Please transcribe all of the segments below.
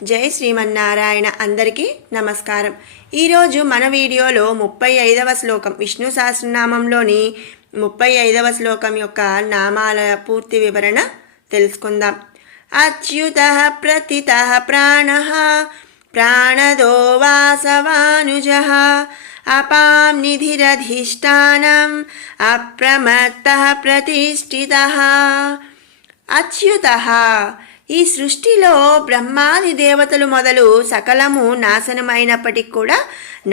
జై శ్రీమన్నారాయణ. అందరికీ నమస్కారం. ఈరోజు మన వీడియోలో 35వ శ్లోకం, విష్ణు సహస్రనామంలోని 35వ శ్లోకం యొక్క నామాల పూర్తి వివరణ తెలుసుకుందాం. అచ్యుతః ప్రతితః ప్రాణః ప్రాణదో వాసవానుజః అపాం నిధిరధిష్టానం అప్రమత్తః ప్రతిష్ఠితః. అచ్యుతః, ఈ సృష్టిలో బ్రహ్మాది దేవతలు మొదలు సకలము నాశనమైనప్పటికి కూడా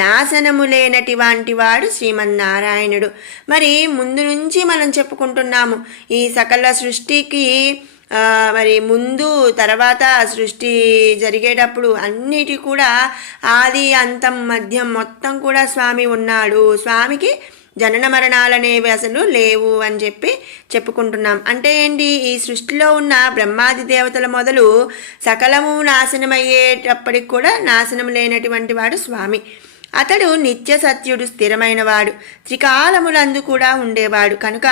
నాశనము లేనటువంటి వాడు శ్రీమన్నారాయణుడు. మరి ముందు నుంచి మనం చెప్పుకుంటున్నాము, ఈ సకల సృష్టికి మరి ముందు తర్వాత సృష్టి జరిగేటప్పుడు అన్నిటి కూడా ఆది అంతం మధ్యం మొత్తం కూడా స్వామి ఉన్నాడు. స్వామికి జనన మరణాలనేవి అసలు లేవు అని చెప్పుకుంటున్నాం. అంటే ఏంటి, ఈ సృష్టిలో ఉన్న బ్రహ్మాది దేవతల మొదలు సకలము నాశనమయ్యేటప్పటికి కూడా నాశనం లేనటువంటి వాడు స్వామి. అతడు నిత్య సత్యుడు, స్థిరమైన వాడు, త్రికాలములందు కూడా ఉండేవాడు. కనుక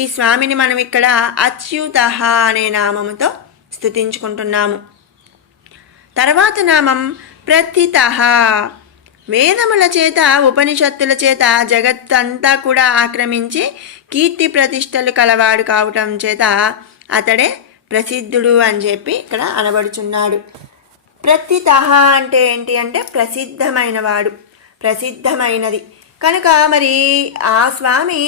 ఈ స్వామిని మనం ఇక్కడ అచ్యుతః అనే నామముతో స్తుతించుకుంటున్నాము. తర్వాత నామం ప్రథితః. వేదముల చేత ఉపనిషత్తుల చేత జగత్తంతా కూడా ఆక్రమించి కీర్తి ప్రతిష్టలు కలవాడు కావటం చేత అతడే ప్రసిద్ధుడు అని ఇక్కడ అనబడుచున్నాడు. ప్రథితః అంటే ఏంటి అంటే ప్రసిద్ధమైన వాడు, ప్రసిద్ధమైనది. కనుక మరి ఆ స్వామి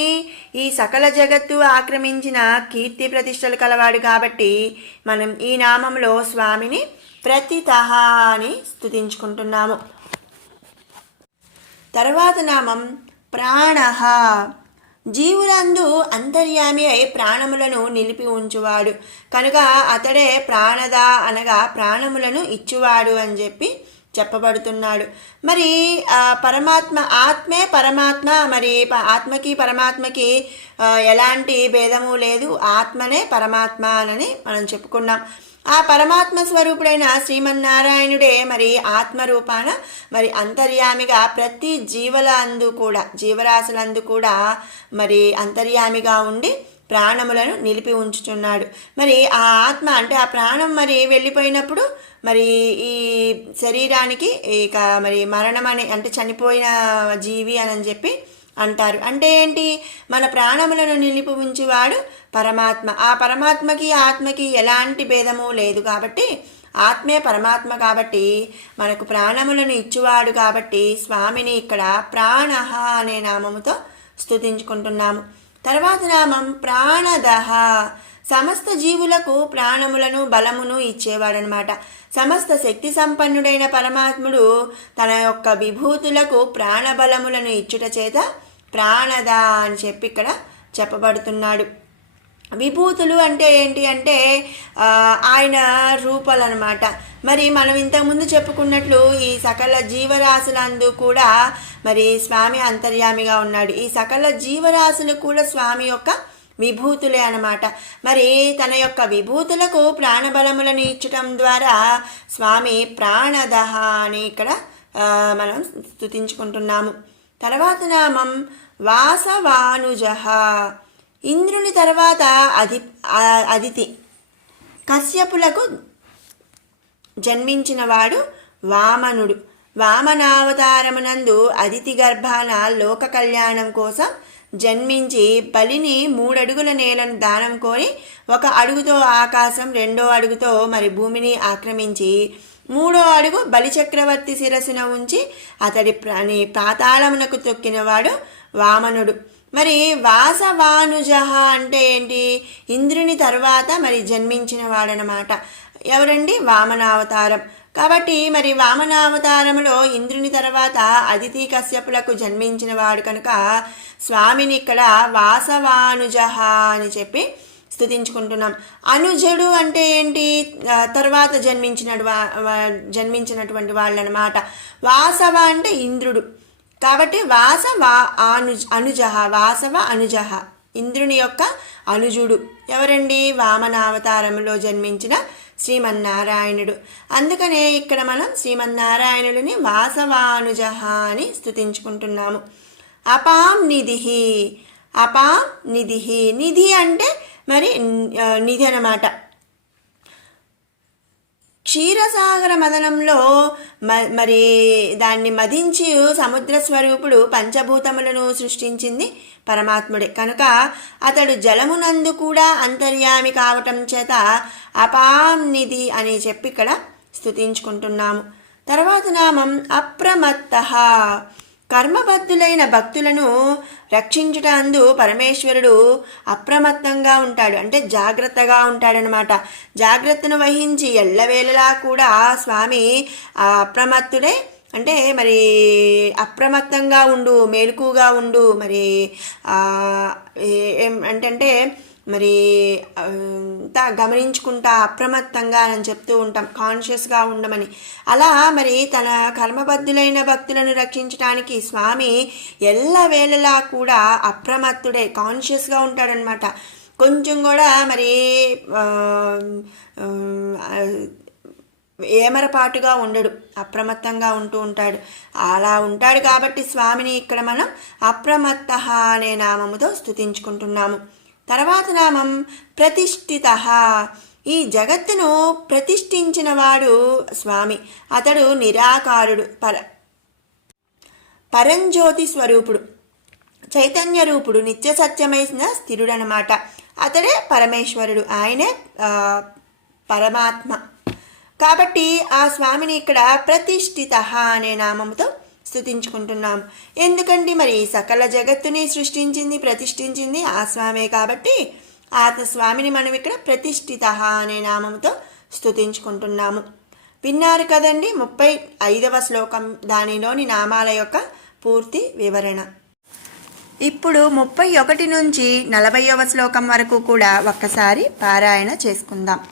ఈ సకల జగత్తు ఆక్రమించిన కీర్తి ప్రతిష్టలు కలవాడు కాబట్టి మనం ఈ నామంలో స్వామిని ప్రథితః అని స్తుతించుకుంటున్నాము. తర్వాత నామం ప్రాణః. జీవులందు అంతర్యామి అయి ప్రాణములను నిలిపి ఉంచువాడు. కనుక అతడే ప్రాణద అనగా ప్రాణములను ఇచ్చువాడు అని చెప్పబడుతున్నాడు. మరి పరమాత్మ, ఆత్మే పరమాత్మ. మరి ఆత్మకి పరమాత్మకి ఎలాంటి భేదము లేదు, ఆత్మనే పరమాత్మ అని మనం చెప్పుకున్నాం. ఆ పరమాత్మ స్వరూపుడైన శ్రీమన్నారాయణుడే మరి ఆత్మరూపాన మరి అంతర్యామిగా ప్రతి జీవరాశులందు కూడా మరి అంతర్యామిగా ఉండి ప్రాణములను నిలిపి ఉంచుచున్నాడు. మరి ఆ ఆత్మ అంటే ఆ ప్రాణం మరి వెళ్ళిపోయినప్పుడు మరి ఈ శరీరానికి ఇక మరి మరణం అంటే చనిపోయిన జీవి అని అంటారు. అంటే ఏంటి, మన ప్రాణములను నిలిపి ఉంచేవాడు పరమాత్మ. ఆ పరమాత్మకి ఆత్మకి ఎలాంటి భేదము లేదు కాబట్టి ఆత్మే పరమాత్మ కాబట్టి మనకు ప్రాణములను ఇచ్చువాడు కాబట్టి స్వామిని ఇక్కడ ప్రాణః అనే నామముతో స్తుతించుకుంటున్నాము. తర్వాత నామం ప్రాణదః. సమస్త జీవులకు ప్రాణములను బలమును ఇచ్చేవాడనమాట. సమస్త శక్తి సంపన్నుడైన పరమాత్ముడు తన యొక్క విభూతులకు ప్రాణబలములను ఇచ్చుట చేత ప్రాణద అని ఇక్కడ చెప్పబడుతున్నాడు. విభూతులు అంటే ఏంటి అంటే ఆయన రూపాలు అనమాట. మరి మనం ఇంతకుముందు చెప్పుకున్నట్లు ఈ సకల జీవరాశులందు కూడా మరి స్వామి అంతర్యామిగా ఉన్నాడు. ఈ సకల జీవరాశులు కూడా స్వామి యొక్క విభూతులే అన్నమాట. మరి తన యొక్క విభూతులకు ప్రాణబలములను ఇచ్చటం ద్వారా స్వామి ప్రాణదః అని ఇక్కడ మనం స్తుతించుకుంటున్నాము. తర్వాత నామం వాసవానుజః. ఇంద్రుని తర్వాత అదితి కశ్యపులకు జన్మించినవాడు వామనుడు. వామనావతారమునందు అదితి గర్భాన లోక కళ్యాణం కోసం జన్మించి బలిని 3 అడుగుల నేలను దానం కోరి 1 అడుగుతో ఆకాశం, 2వ అడుగుతో మరి భూమిని ఆక్రమించి 3వ అడుగు బలిచక్రవర్తి శిరస్సున ఉంచి అతడి పాతాళమునకు తొక్కినవాడు వామనుడు. మరి వాసవానుజః అంటే ఏంటి, ఇంద్రుని తర్వాత మరి జన్మించిన వాడనమాట. ఎవరండి, వామనావతారం. కాబట్టి మరి వామనావతారములో ఇంద్రుని తర్వాత అదితి కశ్యపులకు జన్మించిన వాడు కనుక స్వామిని ఇక్కడ వాసవానుజః అని స్తుతించుకుంటున్నాం. అనుజుడు అంటే ఏంటి, తర్వాత జన్మించినటువంటి వాళ్ళనమాట. వాసవ అంటే ఇంద్రుడు కాబట్టి వాసవ అనుజః ఇంద్రుని యొక్క అనుజుడు. ఎవరండి, వామనావతారంలో జన్మించిన శ్రీమన్నారాయణుడు. అందుకనే ఇక్కడ మనం శ్రీమన్నారాయణుడిని వాసవానుజః అని స్తుతించుకుంటున్నాము. అపాం నిధిః. అపాం నిధిః. నిధి అంటే మరి నిధి అన్నమాట. క్షీరసాగర మదనంలో మరి దాన్ని మదించి సముద్ర స్వరూపుడు పంచభూతములను సృష్టించింది పరమాత్ముడే కనుక అతడు జలమునందు కూడా అంతర్యామి కావటం చేత అపాం నిధి అని చెప్పి ఇక్కడ స్తుతించుకుంటున్నాము. తర్వాత నామం అప్రమత్తః. కర్మబద్ధులైన భక్తులను రక్షించుటందు పరమేశ్వరుడు అప్రమత్తంగా ఉంటాడు, అంటే జాగ్రత్తగా ఉంటాడనమాట. జాగ్రత్తను వహించి ఎల్లవేళలా కూడా స్వామి అప్రమత్తుడే, అంటే మరి అప్రమత్తంగా ఉండు, మేలుకుగా ఉండు, మరి అంటే మరి గమనించుకుంటా అప్రమత్తంగా అని చెప్తూ ఉంటాం, కాన్షియస్గా ఉండమని. అలా మరి తన కర్మబద్ధులైన భక్తులను రక్షించడానికి స్వామి ఎల్లవేళలా కూడా అప్రమత్తుడే, కాన్షియస్గా ఉంటాడనమాట. కొంచెం కూడా మరి ఏమరపాటుగా ఉండడు, అప్రమత్తంగా ఉంటూ ఉంటాడు. అలా ఉంటాడు కాబట్టి స్వామిని ఇక్కడ మనం అప్రమత్తః అనే నామముతో స్తుతించుకుంటున్నాము. తర్వాత నామం ప్రతిష్ఠితః. ఈ జగత్తును ప్రతిష్ఠించినవాడు స్వామి. అతడు నిరాకారుడు, పరంజ్యోతి స్వరూపుడు, చైతన్య రూపుడు, నిత్య సత్యమైన స్థిరుడు అనమాట. అతడే పరమేశ్వరుడు, ఆయనే పరమాత్మ. కాబట్టి ఆ స్వామిని ఇక్కడ ప్రతిష్ఠితః అనే నామముతో స్తుతించుకుంటున్నాం. ఎందుకంటే మరి సకల జగత్తుని సృష్టించింది, ప్రతిష్ఠించింది ఆ స్వామే కాబట్టి ఆ స్వామిని మనం ఇక్కడ ప్రతిష్ఠితః అనే నామంతో స్తుతించుకుంటున్నాము. విన్నారు కదండి 35వ శ్లోకం, దానిలోని నామాల యొక్క పూర్తి వివరణ. ఇప్పుడు 31 నుంచి 40వ శ్లోకం వరకు కూడా ఒక్కసారి పారాయణ చేసుకుందాం.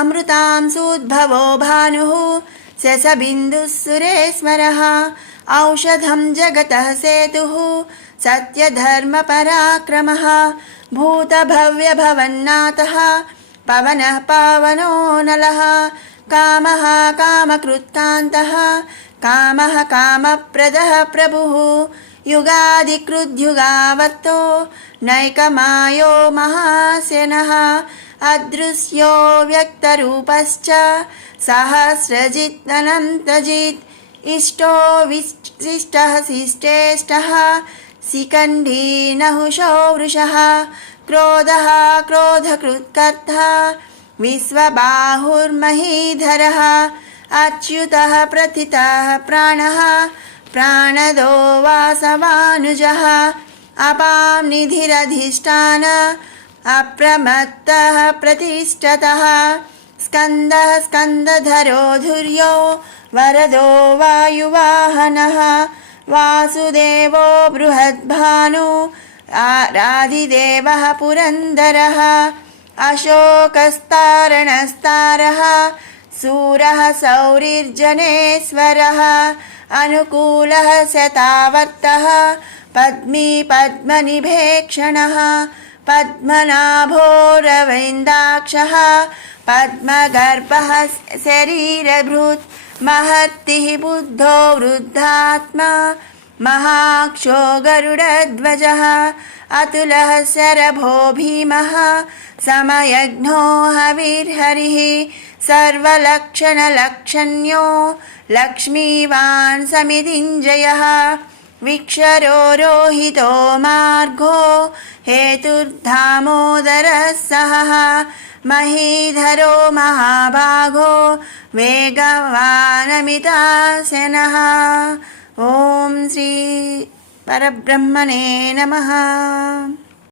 అమృతాంశోద్భవో భానుః శశబిందుః సురేశ్వరః ఔషధం జగతః సేతుః సత్యధర్మపరాక్రమః భూతభవ్యభవన్నాథః పవనః పావనో నలః కామః కామకృత్కాంతః కామః కామప్రదః ప్రభుః యుగాదికృద్యుగావర్తో నైకమాయో మహాశనః అదృశ్యో వ్యక్తరూపశ్చ సహస్రజిత్ అనంతజిత్ ఇష్టో విశిష్టః శిష్టేష్టః శిఖండీ నహుషో వృషః క్రోధః క్రోధకృత్కర్త విశ్వబాహుర్మహీధరః అచ్యుతః ప్రథితः ప్రాణः ప్రాణదో వాసవానుజः అపాం నిధిరధిష్టాన అప్రమత్తః ప్రతిష్ఠతః స్కందః స్కందధరో ధుర్యో వరదో వాయువాహనః వాసుదేవో బృహద్భాను రాధిదేవః పురందరః అశోకస్తారణస్తారः శూరः సౌరిర్జనేశ్వరः అనుకూలः శతావర్తः పద్మీ పద్మనిభేక్షణः పద్మనాభోరవిందాక్షः పద్మగర్భः శరీరభృత్ మహర్తిః బుద్ధో వృద్ధాత్మా మహాక్షో గరుడధ్వజः అతులः శరభో భీమः సమయజ్ఞో హవిర్హరిः సర్వలక్షణలక్షణ్యో లక్ష్మీవాన్ సమిదింజయः విక్షరో రోహితో మార్గో హేతుర్ధామోదరः సహః మహీధరో మహాభాగో వేగవానమితాశనః. ఓం శ్రీ పరబ్రహ్మణే నమః.